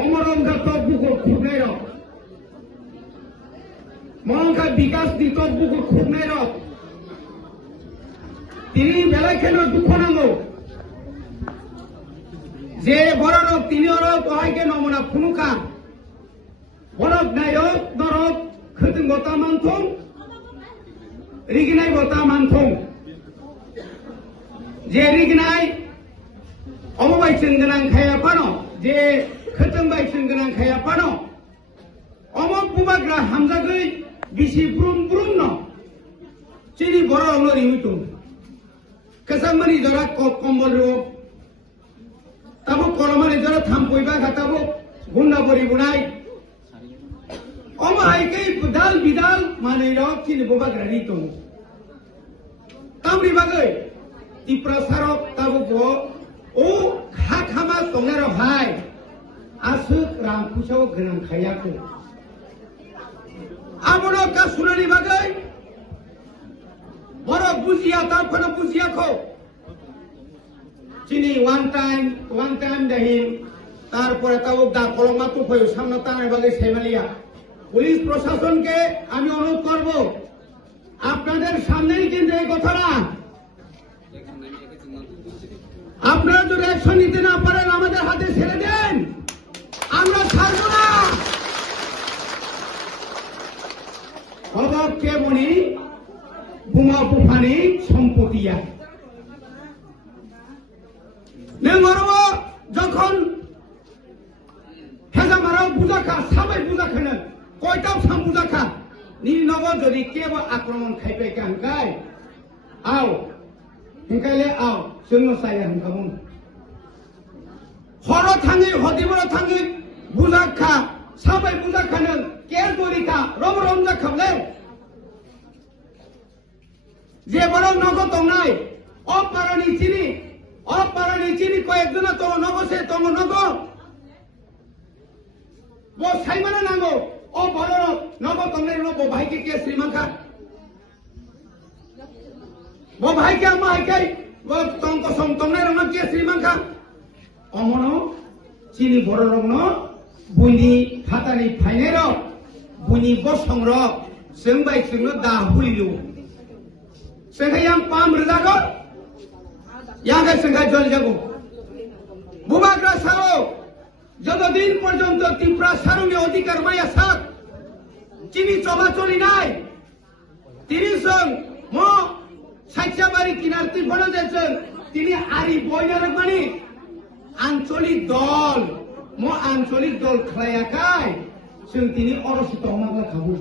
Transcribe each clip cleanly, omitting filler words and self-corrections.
অমরঙ্গা তব্বুকো খুবনাই rock মরঙ্গা বিকাশ দি তব্বুকো খুবনাই rock তিনি বেলায় খেলো দুঃখ নাঙ্গো যে বড় রক তিনি অরক অহাইকে নমনা ফুনুকা বরক নায়ক নরক খতং গতা মানথং রিগিনাই গতা মানথং যে রিগিনাই অমবাইচং গোनां খায়া পানো যে खतों बाइचों गोनां खाया पानो अमक बुबाग्रा हामजागै बिसि ब्रुम ब्रुम न चिनि बरो लरि हुइतो कसामनि जरा कम्बल रो ताबो करमानि जरा थामपयबा गाताबो गुन्ना बरि बुनाय अम हाइकै बुदाल बिदाल मानै र चिनि बुबाग्रा रितो तामरि बागै तिप्रा सारक ताबो गो ओ खा खामा तंनाय र भाई आसुक रां फुसाव गोनां खायाखै आमनो कासुनानि बागै बर बुजिया तारफोरनो बुजियाखौ चिनि वन टाइम दाहिन तारपरे ताबो दा कलमा तो फयो सामने तानाय बागै साइमालिया पुलिस प्रशासन के আমি অনুরোধ করব আপনাদের সামনেই কিন্তু এই কথাটা আপনারা যদি অ্যাকশন নিতে না পারেন আমাদের হাতে ছেড়ে দেন আমরা ছাড়ব না অবাক কেমনি বুমা বুফানি সম্পত্তিয়া नों যখন হেজামারাও বুঝাখা সাবাই বুঝাখানো কয়টাও সাম বুঝাখা নি নব যদি কেবো আক্রমণ খাইবে কাঙ্কাই আও हिंकायले आव जोंनो साया हिंकामोन हर थाङै हदिबर थाङै बुजाखा साबाय बुजाखानो केर दरिखा रम रम जाखाबले जे बरं नगो तंनाय अपारानि चिनि कयेकजना तो नगसे तंग नगो बो साइमाना नांगो अ बरं नगो तंनाय न बो भाइके के श्रीमंखा वो भाई क्या माँ क्या वो तुमको तुमने रंग किया श्रीमान का अमनो चीनी बड़ो रंग न बुनी फातानी फाइने रो बुनी बसंग रो संबाई संग दाहुली लो संगा yang pam berdago yang ke संगा जल जागो बुबाग्रा सारो যতদিন পর্যন্ত ত্রিপুরা সারঙ্গে অধিকার মায়া সাত চিনি চলাচলি নাই 30 জন ম সাইচাবাড়ি কিনারতি বলে যাচ্ছেন তিনি আরি বইনারক মানে আঞ্চলিক দল খায়াকাই जों তিনি অরসিত হমাগলা খাবো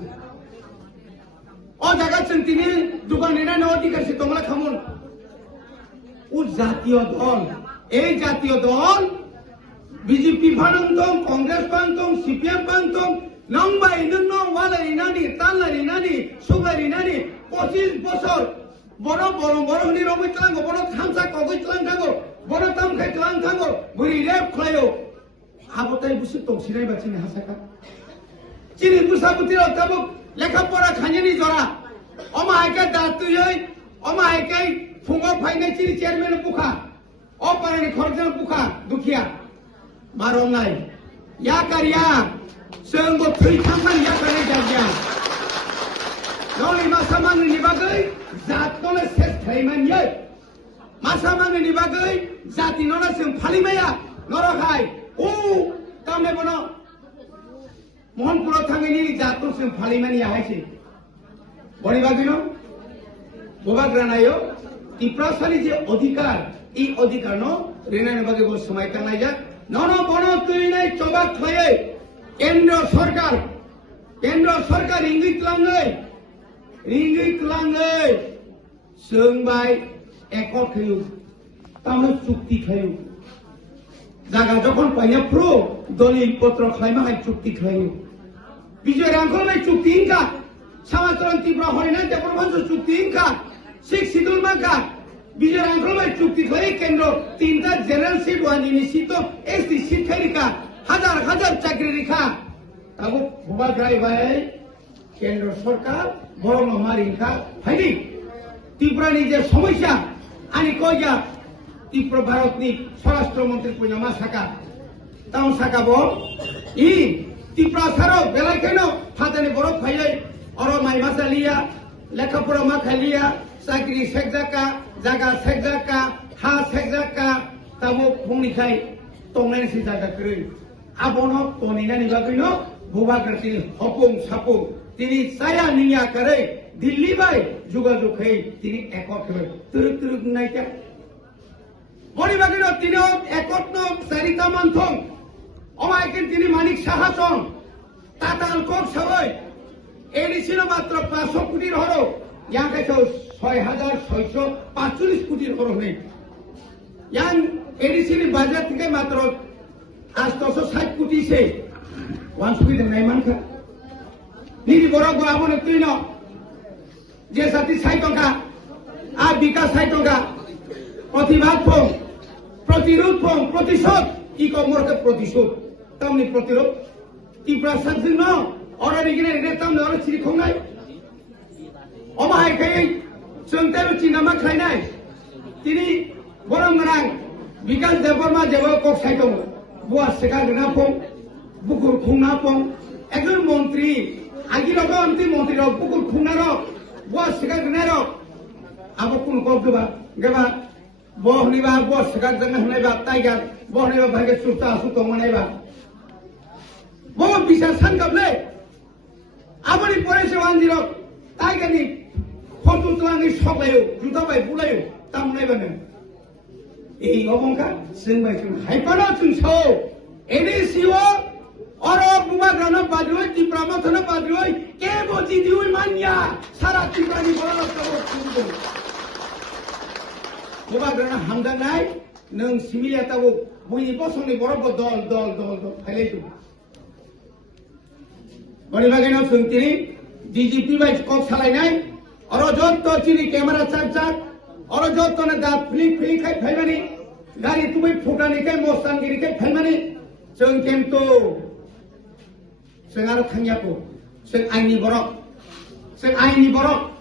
ও জায়গা जों তিনি দোকানের অধিকারসি তোমরা খামুন ও জাতীয় দল এই জাতীয় দল বিজেপি ফানন্তং কংগ্রেস ফানন্তং সিপিএম ফানন্তং নংবাই নং ওয়ালারিনানি তালারিনানি সুগারিনানি 25 বছর বড় হনি রবি তলাঙ্গো বড় থামসা কগৈ তলাং থাঙ্গো বড় তামখাই তলাং থাঙ্গো বুড়ি রেপ খায়ো আবতাই বুসি তংসিনাই বাচিনি হাসাকা চিনি বুসাবুতির তাবুক লেখাপড়া খানিনি জরা অমা হাইকা দাতুই অমা হাইকাই ফুঙ্গ ফাইনাই চিনি চেয়ারম্যান বুখা অপারানি খরজন বুখা দুখিয়া মারং নাই ইয়া কারিয়া जोंबो थैखांबाय या कारि जागिया नौनि मासामांनि बागै जातनो सेस थाइमानियै मासामांनि बागै जातिनोना जों फालिमाया नरखाय ओ तामने बनो मोहनपुराव थाङैनि जातनो जों फालिमानिया हायसै बनि बागैनो बबाग्रानायो तिप्रासानि जे अधिकार এই অধিকার নো রেনানি বাগে বল সময় কানাই যা নন বন তুইনাই চবাক খায়ে কেন্দ্র সরকার ইঙ্গিত লাঙ্গै सोंबाय एकट खयु तामनो चुक्ति खयु जागा जखन पाइना प्रो दलिल पत्र खायमा हाय चुक्ति खयु विजय रांखलबाय चुक्ति इनका समाचरण तीव्र हरिना देवरभान्स चुक्ति इनका सिक्स शिड्यूल माका विजय रांखलबाय चुक्ति खय केंद्र तीनटा जनरल सीट वानी निश्चित एसटी सीट खयरिका हजार चाकरी रेखा ताबो भुबाग्राय भाई केंद्र सरकार बरं मारिखा हायनि त्रिपुरानि जे समस्या ani koya Ipro Bharat ni Swarashtra Mantri punya masaka tahu saka bo I Tipra saro belai keno fatani borok phaiai oro mai masalia lekhapura ma khalia sakri sekjaka jaga sekjaka ha sekjaka tabo phungni khai tongnai si jaga krui abono tonina ni bagino buba kerti hopung sapung tini saya niya kare Delhi bai juga jukhai tini ekot kare turuk turuk naika bori bagino tini ekot no sarita manthong অমাইকেন তিনি মানিক সাহাচন তাতাল Coke সবাই এডি ছিল মাত্র 500 কোটির হরো young কাছে 6645 কোটির হরো নেই young এডি ছিল বাজার থেকে মাত্র 860 কোটি সে ওয়ান সুবিধা নাই মানখা নিরি বড় গোয়াবনে তুই ন যে সাথী 60 টাকা আর বিকাশ 60 টাকা প্রতিবাদ ফোন প্রতিরোধ ফোন প্রতিশোধ ই কমরকে প্রতিশোধ tamni protirop Tipra sakjing no ora rigine ne tamni ora chiri khongnai oma hai kai sungtai chinama khainai tini borong rang bikas deborma jebo kok saitong bua seka gna pong bukur khungna pong ekজন মন্ত্রী agi rogo anti মন্ত্রী ro bukur khungna ro bua seka gna ro abo kun kok geba bohni ba bua seka gna hnai ba taigar bohni ba bhage susta asu tongmanai ba বহু বিচার সাংকাবলে আপনি পড়েছে ওয়ানজিরো তাই Ghani photo তোলানি সবাইও জুতা by বুলাইও তাম নাইবানে এই অবংকা সিংবাই সিং হাইপানো চুংসো এনি সিও অর বুবা গ্রানা বাজুই টিপ্রামথন বাজুই কে বজি দিউই মানিয়া সারা টিপ্রানি বড় তব চুংদো বুবা গ্রানা হামদা নাই নং সিমিলিয়া তাবো বুই বসনি বড় দল দল দল দল ফাইলাইতো bari bageno sungtini DGP bai kok salai oro jotto chini camera chak oro jotto na da flick khai phaimani gari tumi phutani kai mostangiri kai phaimani sung kemto sung aro thangya ko sung aini borok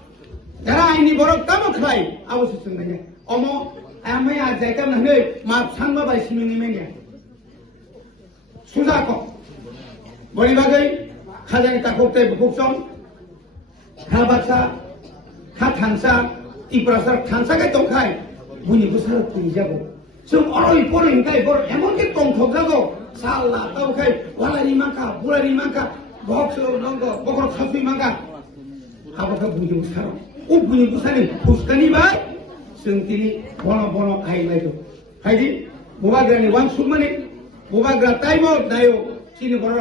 jara aini borok tamo khlai abo sung nanya omo amai a jaikam na nei ma sangba bai simini menya suja ko bari bagai খাজানি তাকতে বুকসম খাবাসা খা থানসা টিপ্রাসার থানসাকে তংখাই বুনি বুসার তুই যাব সব অরই পরে Inkai বড় এমন কি তংথক যাগো সাল্লা তাওখাই ওয়ালানি মাকা বুলানি মাকা বক্স নঙ্গ বকর খাসি মাকা আবাকা বুনি বুসার ও বুনি বুসানি ফুসকানি বাই সঙ্গতিনি বন আই লাইতো হাইদি বুবাগ্রানি ওয়ান সুমানি বুবাগ্রা তাইমো দায়ো চিনি বড়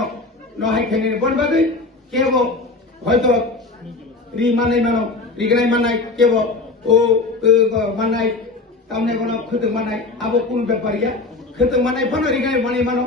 no hai khene bon bagai kebo hoyto ri manai mano rignai manai kebo o manai tamne kono khuteng manai abo kun beparia khuteng manai pano rignai manai mano